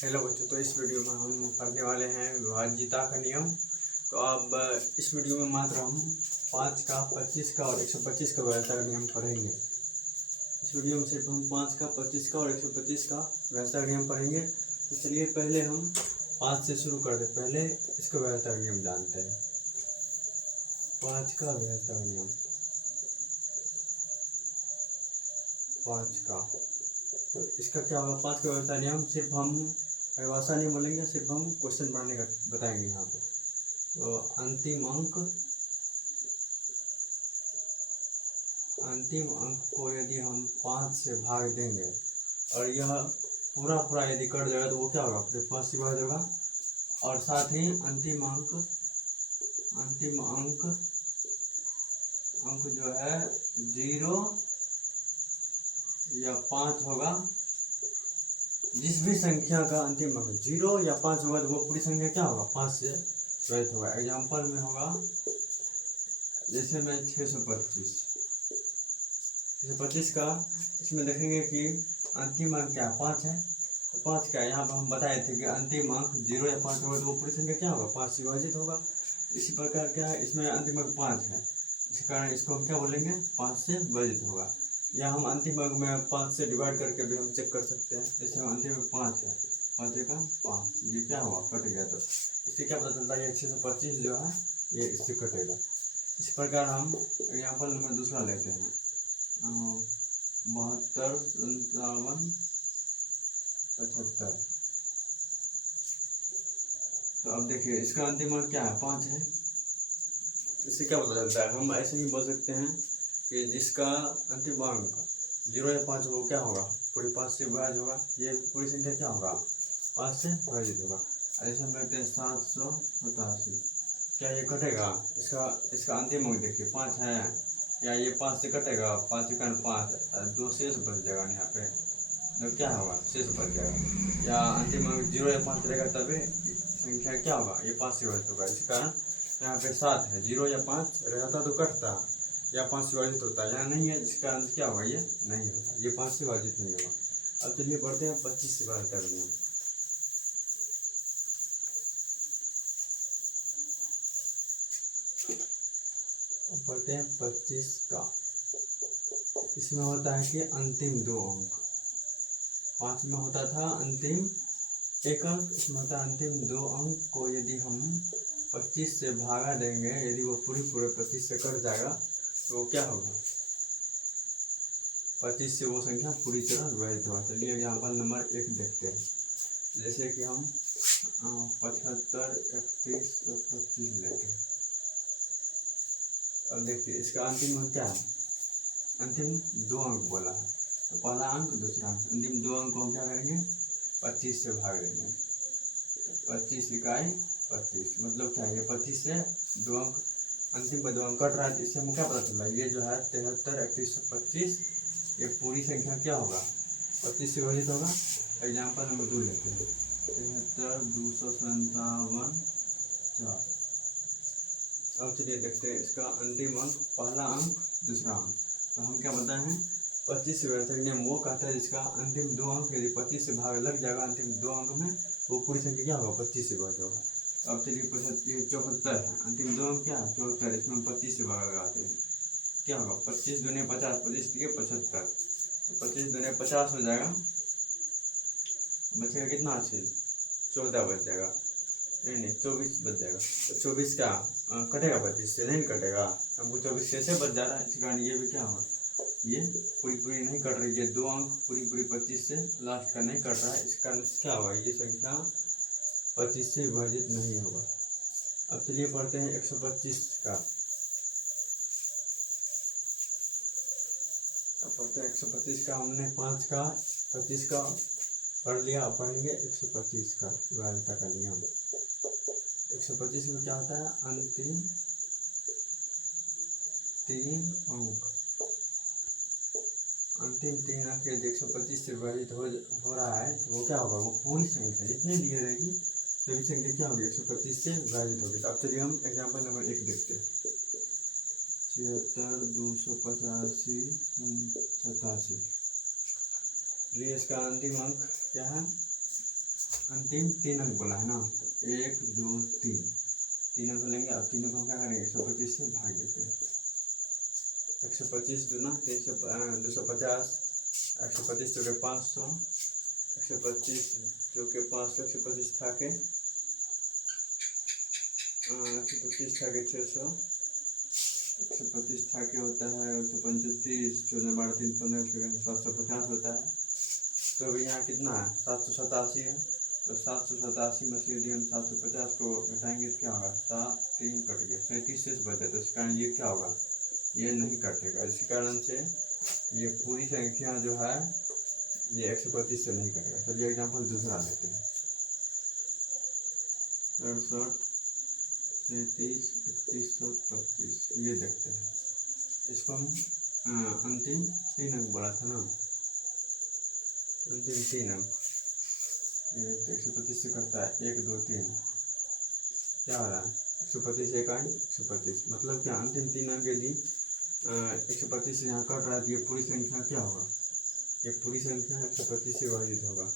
Hello बच्चों, तो इस वीडियो में हम पढ़ने वाले हैं विभाज्यता का नियम। तो अब इस वीडियो में मात्र हम 5 का, 25 का और 125 का विभाज्यता का नियम पढ़ेंगे। इस वीडियो में सिर्फ हम 5 का, 25 का और 125 का विभाज्यता का नियम पढ़ेंगे। तो चलिए पहले हम 5 से शुरू करते हैं। पहले इसका विभाज्यता का नियम जानते हैं। 5 का विभाज्यता का नियम, 5 का, तो इसका क्या होगा? 5 का विभाज्यता नियम सिर्फ हम परिभाषा नहीं बोलेंगे, सिर्फ हम क्वेश्चन बनाने का बताएंगे यहाँ पे। तो अंतिम अंक को यदि हम 5 से भाग देंगे और यह पूरा यदि कट जाएगा तो वो क्या होगा? फिर 5 से भाग होगा। और साथ ही अंतिम अंक जो है 0 या 5 होगा। जिस भी संख्या का अंतिम अंक 0 या 5 होगा तो वो पूरी संख्या क्या होगा? 5 से विभाजित होगा। एग्जाम्पल में होगा, जैसे मैं 625 का, इसमें देखेंगे कि अंतिम अंक क्या 5 है। तो 5 क्या, यहाँ पर हम बताए थे कि अंतिम अंक 0 या 5 होगा तो वो पूरी संख्या क्या होगा? 5 से विभाजित होगा। इसी प्रकार क्या है, इसमें अंतिम अंक 5 है, इस कारण इसको हम क्या बोलेंगे? 5 से विभाजित होगा। या हम अंतिम अंक में 5 से डिवाइड करके भी हम चेक कर सकते हैं। जैसे अंतिम अंक 5 है, 5 का 5, ये क्या हुआ? कट गया। तो इससे क्या पता चलता है? ये 625 जो है ये इससे कटेगा। इस प्रकार हम एग्जाम्पल नंबर दूसरा लेते हैं, 72, 57, 75। तो अब देखिए इसका अंतिम अंक क्या है? 5 है। इससे क्या पता चलता है? हम ऐसे ही बोल सकते हैं कि जिसका अंतिम अंक 0 या 5 वो क्या होगा? पूरी 5 से विभाजित होगा। ये पूरी संख्या क्या होगा? 5 से विभाजित होगा। ऐसे हम लेते हैं 787, क्या ये कटेगा? इसका अंतिम अंक देखिए 5 है, या ये 5 से कटेगा? 5 का 5, 2 शेष बच जाएगा यहाँ पे, तो क्या होगा? शेष बच जाएगा। या अंतिम अंक 0 या 5 रहेगा तभी संख्या क्या होगा? ये 5 से विभाजित होगा। इस कारण यहाँ पे 7 है, 0 या 5 रहता तो कटता, या 5 से विभाजित होता है। यहाँ नहीं है, जिसका अंत क्या होगा? ये नहीं होगा, ये 5 से विभाजित नहीं होगा। अब चलिए बढ़ते हैं 25 से विभाजित का नियम। अब बढ़ते हैं 25 का। इसमें होता है कि अंतिम 2 अंक, 5 में होता था अंतिम 1 अंक, इसमें होता है अंतिम 2 अंक को यदि हम 25 से भागा देंगे, यदि वो पूरे 25 से कट जाएगा तो वो क्या होगा? 25 से वो संख्या पूरी तरह विभाजित होगा। चलिए एग्जाम्पल नंबर 1 देखते हैं। जैसे कि हम 75, 31 और 25 लेते हैं। अब देखिए इसका अंतिम अंक क्या है? अंतिम 2 अंक बोला है, तो पहला अंक, दूसरा अंक, अंतिम 2 अंक को हम क्या करेंगे? 25 से भाग देंगे। तो 25 इकाई 25, मतलब क्या है? ये 25 से 2 अंक, अंतिम पर 2 अंक कट रहा है। इससे हमें क्या पता चल रहा है? ये जो है 73, 31, 25, ये पूरी संख्या क्या होगा? 25 से विभाजित होगा। एग्जाम्पल नंबर 2 लेते हैं, 73, 257, 4। अब चलिए देखते हैं इसका अंतिम अंक, पहला अंक, दूसरा अंक। तो हम क्या बताए हैं? 25 से विभाजित नियम वो कहता है जिसका अंतिम 2 अंक यदि 25 से भाग लग जाएगा अंतिम 2 अंक में, वो पूरी संख्या क्या होगा? 25 से विभाजित होगा। अब चलिए 74 है, अंतिम 2 अंक क्या है? 74, इसमें हम 25 से भाग लगाते हैं, क्या होगा? 25 दूनी 50, 25 दिए 75, तो 25 दूनी 50 हो जाएगा। बचेगा कितना? 14 बच जाएगा, नहीं 24 बच जाएगा। तो 24 क्या कटेगा? 25 से नहीं कटेगा, हमको 24 से बच जा रहा है। इस कारण ये भी क्या होगा? ये पूरी नहीं कट रही है, 2 अंक पूरी 25 से लास्ट का नहीं कट रहा है। इस कारण क्या होगा? ये संख्या 25 से विभाजित नहीं होगा। अब चलिए पढ़ते हैं 125 का। अब पढ़ते हैं 125 का। हमने 5 का, 25 का पढ़ लिया। अब पढ़ेंगे 125 का विभाज्यता का नियम। 125 में क्या होता है? अंतिम 3 अंक, अंतिम 3 अंक यदि 125 से विभाजित हो रहा है तो वो क्या होगा? वो पूरी संख्या जितनी दी रहेगी सभी संख्या क्या होगी? 125 से विभाजित होगी। तो अब चलिए हम एग्जाम्पल नंबर 1 देखते हैं, 76, 285, 87। चलिए इसका अंतिम अंक क्या है? अंतिम 3 अंक बोला है ना, तो 1 2 3 अंक लेंगे। अब तीनों को हम क्या करेंगे, 125 से भाग देते हैं। 125 दूना 250, 125 जो के 500, 125 जो के 500, 125 था के 125 था के 600, 125 था के होता है 135, 14 12 3 15 750 होता है। तो अभी यहाँ कितना है, 787 है। तो 787 में से यदि हम 750 को घटाएंगे तो क्या होगा, 7 3 कट गया, 37 शेष बचा। तो इस कारण ये क्या होगा, ये नहीं कटेगा। इसी कारण से ये पूरी संख्या जो है ये 125 से नहीं कटेगा। चलिए एग्जाम्पल दूसरा लेते हैं। 68 37 3125 ये देखते हैं। इसको हम अंतिम 3 अंक बोला था ना, अंतिम 3 अंक ये 125 से कटता है 1 2 3, क्या हो रहा है 125 एक आए 125, मतलब क्या अंतिम 3 अंक यदि 125 से यहाँ कट रहा है तो ये पूरी संख्या क्या होगा, ये पूरी संख्या 125 से विभाजित होगा।